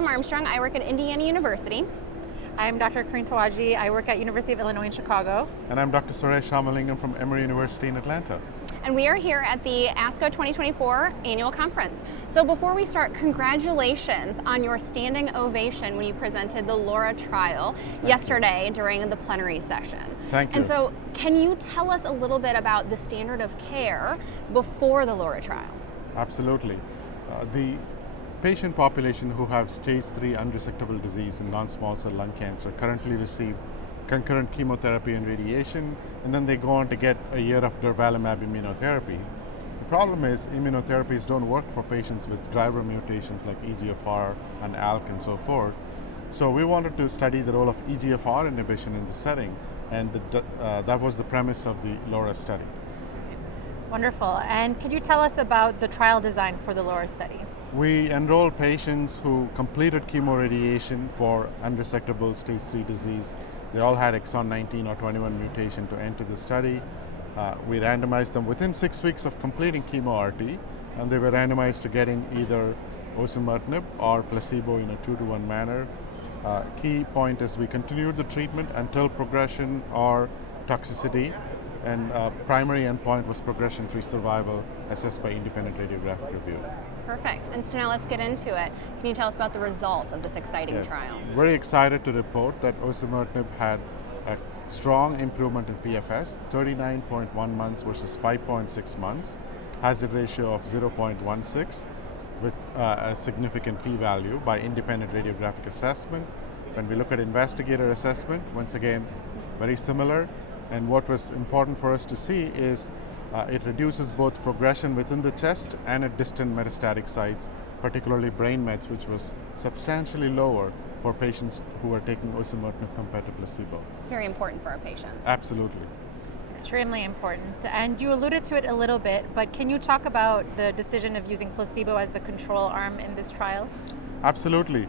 am Armstrong. I work at Indiana University. I'm Dr. Karine Tawagi. I work at University of Illinois in Chicago. And I'm Dr. Suresh Ramalingam from Emory University in Atlanta. And we are here at the FASCO 2024 annual conference. So before we start, congratulations on your standing ovation when you presented the LAURA trial yesterday during the plenary session. Thank you. And so can you tell us a little bit about the standard of care before the LAURA trial? Absolutely. The patient population who have stage 3 unresectable disease and non-small cell lung cancer currently receive concurrent chemotherapy and radiation, and then they go on to get a year of durvalumab immunotherapy. The problem is immunotherapies don't work for patients with driver mutations like EGFR and ALK and so forth. So we wanted to study the role of EGFR inhibition in the setting, and that was the premise of the LAURA study. Wonderful. And could you tell us about the trial design for the LAURA study? We enrolled patients who completed chemoradiation for unresectable stage 3 disease. They all had exon 19 or 21 mutation to enter the study. We randomized them within 6 weeks of completing chemo-RT, and they were randomized to getting either osimertinib or placebo in a 2-to-1 manner. Key point is we continued the treatment until progression or toxicity, and primary endpoint was progression-free survival assessed by independent radiographic review. Perfect. And so now let's get into it. Can you tell us about the results of this exciting trial? Very excited to report that osimertinib had a strong improvement in PFS, 39.1 months versus 5.6 months, hazard ratio of 0.16 with a significant p-value by independent radiographic assessment. When we look at investigator assessment, once again, very similar. And what was important for us to see is it reduces both progression within the chest and at distant metastatic sites, particularly brain mets, which was substantially lower for patients who are taking osimertinib compared to placebo. It's very important for our patients. Absolutely. Extremely important. And you alluded to it a little bit, but can you talk about the decision of using placebo as the control arm in this trial? Absolutely.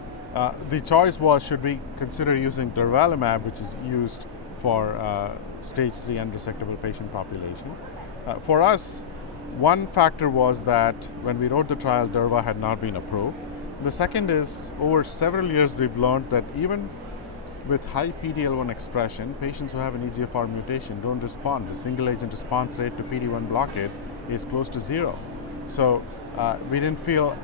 The choice was, should we consider using durvalumab, which is used for stage 3 unresectable patient population. For us, one factor was that when we wrote the trial, durva had not been approved. The second is, over several years we've learned that even with high PD-L1 expression, patients who have an EGFR mutation don't respond. The single agent response rate to PD-1 blockade is close to 0. So we didn't feel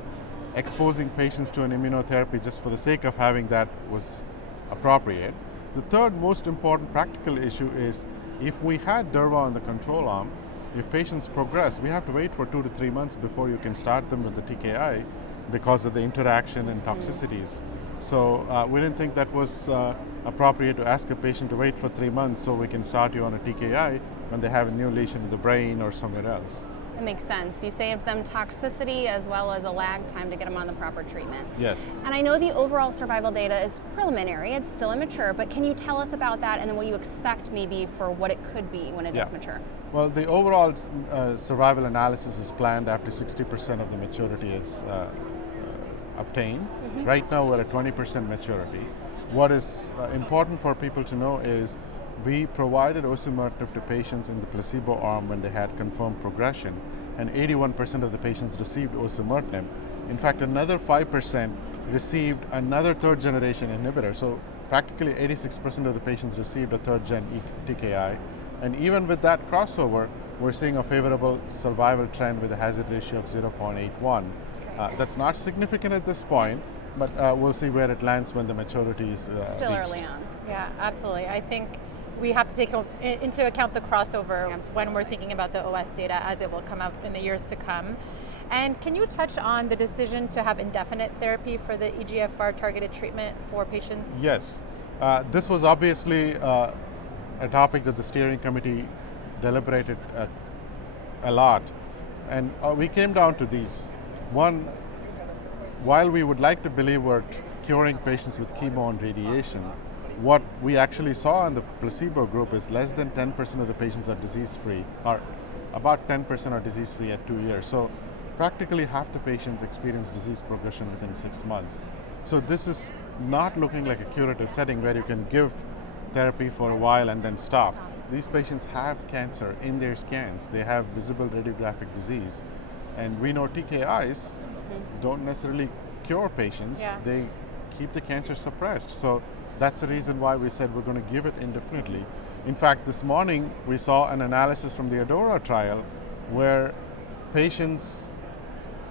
exposing patients to an immunotherapy just for the sake of having that was appropriate. The third most important practical issue is, if we had durva on the control arm, if patients progress, we have to wait for 2 to 3 months before you can start them with the TKI because of the interaction and toxicities. So we didn't think that was appropriate to ask a patient to wait for 3 months so we can start you on a TKI when they have a new lesion in the brain or somewhere else. That makes sense. You saved them toxicity as well as a lag time to get them on the proper treatment. Yes. And I know the overall survival data is preliminary, it's still immature, but can you tell us about that and then what you expect maybe for what it could be when it is mature? Well, the overall survival analysis is planned after 60% of the maturity is obtained. Mm-hmm. Right now we're at 20% maturity. What is important for people to know is we provided osimertinib to patients in the placebo arm when they had confirmed progression, and 81% of the patients received osimertinib. In fact, another 5% received another third generation inhibitor. So practically 86% of the patients received a third gen TKI. And even with that crossover, we're seeing a favorable survival trend with a hazard ratio of 0.81. That's not significant at this point, but we'll see where it lands when the maturity is still reached. Early on. Yeah, absolutely. I think we have to take into account the crossover when we're thinking about the OS data as it will come out in the years to come. And can you touch on the decision to have indefinite therapy for the EGFR targeted treatment for patients? Yes. This was obviously a topic that the steering committee deliberated a lot. And we came down to these. One, while we would like to believe we're curing patients with chemo and radiation, what we actually saw in the placebo group is less than 10% of the patients are disease-free, or about 10% are disease-free at 2 years. So practically half the patients experience disease progression within 6 months. So this is not looking like a curative setting where you can give therapy for a while and then stop. These patients have cancer in their scans. They have visible radiographic disease. And we know TKIs don't necessarily cure patients. Yeah. They keep the cancer suppressed. So that's the reason why we said we're going to give it indefinitely. In fact, this morning we saw an analysis from the ADORA trial where patients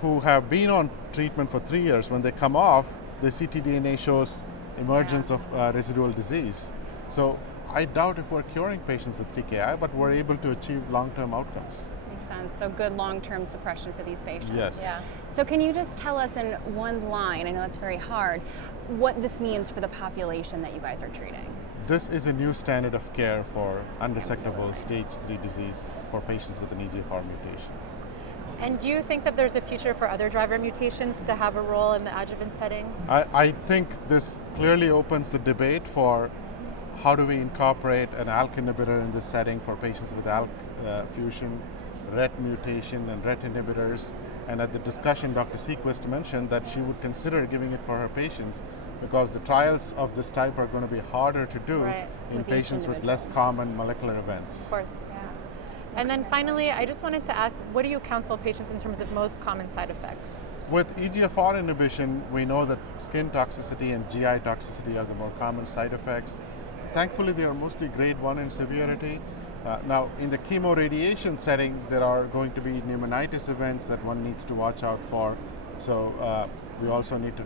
who have been on treatment for 3 years, when they come off, the ctDNA shows emergence of residual disease. So I doubt if we're curing patients with TKI, but we're able to achieve long-term outcomes. Makes sense. So good long-term suppression for these patients. Yes. Yeah. So can you just tell us in one line, I know that's very hard, what this means for the population that you guys are treating? This is a new standard of care for unresectable stage 3 disease for patients with an EGFR mutation. And do you think that there's a future for other driver mutations to have a role in the adjuvant setting? I think this clearly opens the debate for how do we incorporate an ALK inhibitor in this setting for patients with ALK fusion, RET mutation, and RET inhibitors. And at the discussion, Dr. Sequist mentioned that she would consider giving it for her patients because the trials of this type are going to be harder to do in With each patients with individual. less common molecular events. Of course. And then finally, I just wanted to ask, what do you counsel patients in terms of most common side effects? With EGFR inhibition, we know that skin toxicity and GI toxicity are the more common side effects. Thankfully, they are mostly grade 1 in severity. Now, in the chemoradiation setting, there are going to be pneumonitis events that one needs to watch out for. So we also need to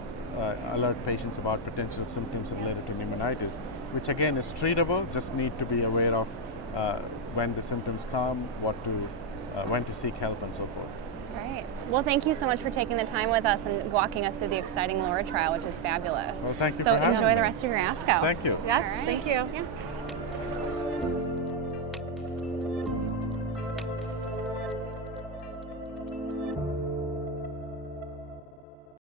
alert patients about potential symptoms related to pneumonitis, which again is treatable, just need to be aware of when the symptoms come, when to seek help and so forth. Great. Well, thank you so much for taking the time with us and walking us through the exciting LAURA trial, which is fabulous. Well, thank you so for having enjoy me. the rest of your ASCO. Thank you. Yes, All right. thank you. Yeah.